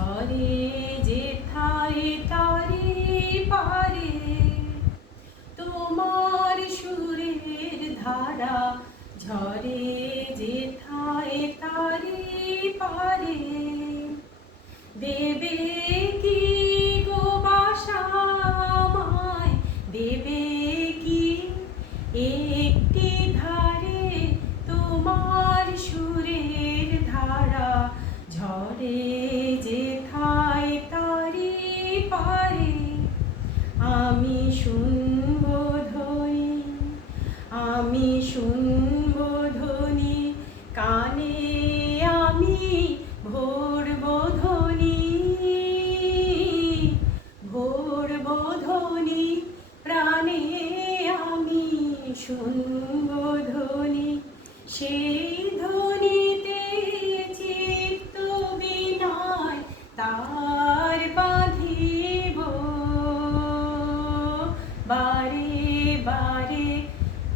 ঝরে যেথায় তারে পারে তোমার সুরের ধারা ঝরে যেথায় তারে পারে দেবে কি গো বাসা আমায় দেবে কি একটি ধারে তোমার সুরের ধারা ঝরে যেথায় তারি পারে আমি শুনব ধ্বনি আমি শুনব ধ্বনি কানে আমি ভরব ধ্বনি ভরব ধ্বনি প্রাণে আমি শুনব ধ্বনি সেই ধ্বনিতে চিত্ত বিনয় তার বাঁধিব বারে বারে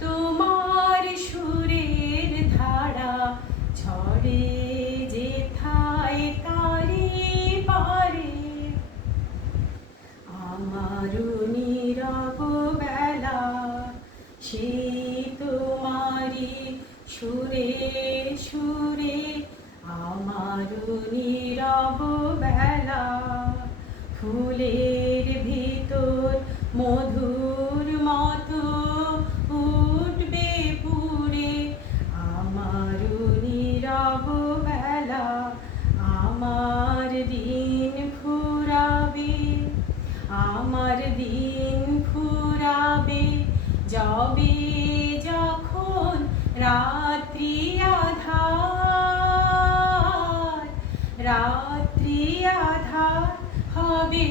তোমার সুরের ধারা ঝরে যেথায় তারে পারে আমারও নীরব বেলা সেই তোমারি সুরে সুরে আমারও নীরব বেলা ফুলের ভিতর মধুর মতো উঠবে পুরে আমারও নীরব বেলা আমার দিন ফুরাবে আমার দিন ফুরাবে যাবে যখন রাত্রি আধার রাত্রি আধার হবে